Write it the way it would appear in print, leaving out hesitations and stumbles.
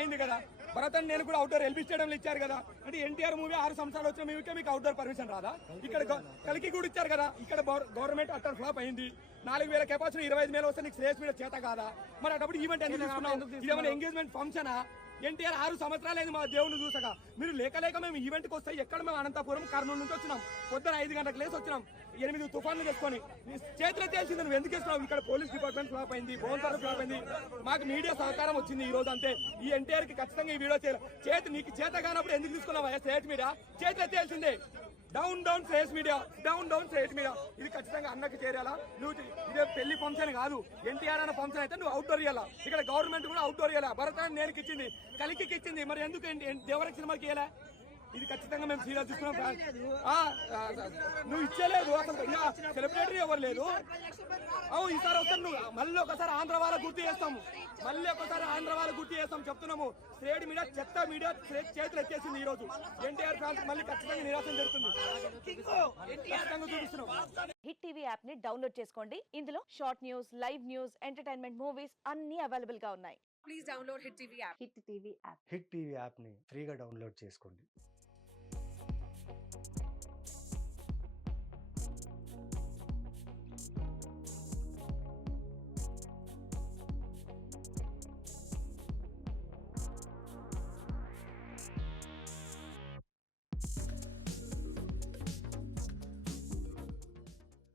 అయింది కదా. భరత్ నేను కూడా అవుట్డోర్ ఎల్బీ స్టేడియంలో ఇచ్చారు కదా. అంటే ఎన్టీఆర్ మూవీ 6 సంవత్సరాలు వచ్చిన మూవీకే మీకు అవుట్డోర్ పర్మిషన్ రాదా? ఇక్కడ కలికి కూడా ఇచ్చారు కదా. ఇక్కడ గవర్నమెంట్ అట్టర్ ఫ్లాప్ అయింది. 4000 కెపాసిటీ 25,000 వస్తే నీకు శ్రేయస్ మీద చేత కాదా? మరి అటప్పుడు ఈవెంట్ ఎందుకు తీసుకున్నావు? ఇదేమైనా ఎంగేజ్మెంట్ ఫంక్షనా? ఎన్టీఆర్ 6 సంవత్సరాలు మా దేవుని చూసగా మీరు లేక మేము ఈవెంట్కి వస్తే ఎక్కడ మేము అనంతపురం కర్నూలు నుంచి వచ్చినాం. పొద్దున 5 గంటలకు లేసి వచ్చినాం. 8 తుఫాన్లు చేసుకొని చేతిలో తెలిసింది నువ్వు ఎందుకు ఇస్తున్నావు? ఇక్కడ పోలీస్ డిపార్ట్మెంట్ ఫ్లాప్ అయింది, బోన్సార్ ఫ్లాప్ అయింది. మాకు మీడియా సహకారం వచ్చింది ఈ రోజు అంతే. ఈ ఎన్టీఆర్ కి ఖచ్చితంగా ఈ వీడియో చేతి నీకు చేత కానప్పుడు ఎందుకు తీసుకున్నావా? స్టేట్ మీడియా చేతిలో తెలిసిందే. Down down Shreyas media, down down Shreyas media. ఇది ఖచ్చితంగా అన్నకి చేరాలా? నువ్వు ఇదే పెళ్లి ఫంక్షన్ కాదు, ఎన్టీఆర్ అన్న ఫంక్షన్ అయితే నువ్వు అవుట్డోర్ ఇవ్వాలా. ఇక్కడ గవర్నమెంట్ కూడా అవుట్డోర్ ఇవ్వాలా. భరతాన్ని నేరుకి ఇచ్చింది, కలికి ఇచ్చింది. మరి ఎందుకు దేవరక్ష సినిమాకి ఇవ్వాలా? ఇది ఖచ్చితంగా మేము సీరియస్ తీసుకున్నాం. నువ్వు ఇచ్చేలేదు అసలు, ఇంకా సెలబ్రిటీ ఎవరు లేదు. ఈసారి వస్తాను నువ్వు మళ్ళీ ఒకసారి ఆంధ్ర వాళ్ళ గుర్తు చేస్తాము, చెప్తున్నాము. స్ట్రేట్ మీడియా చెత్త మీడియా చేతులు ఎత్తేసింది ఈ రోజు. ఎన్టీఆర్ ఫ్యాన్స్ మళ్ళీ ఖచ్చితంగా నిరాశం జరుగుతుంది. చూపిస్తున్నాం. హిట్ టీవీ యాప్ ని డౌన్లోడ్ చేసుకోండి. ఇందులో short news, live news, entertainment movies అన్ని అవైలబుల్ గా ఉన్నాయి. Please download Hit TV app. Hit TV app hit TV యాప్ని ఫ్రీగా డౌన్లోడ్ చేసుకోండి.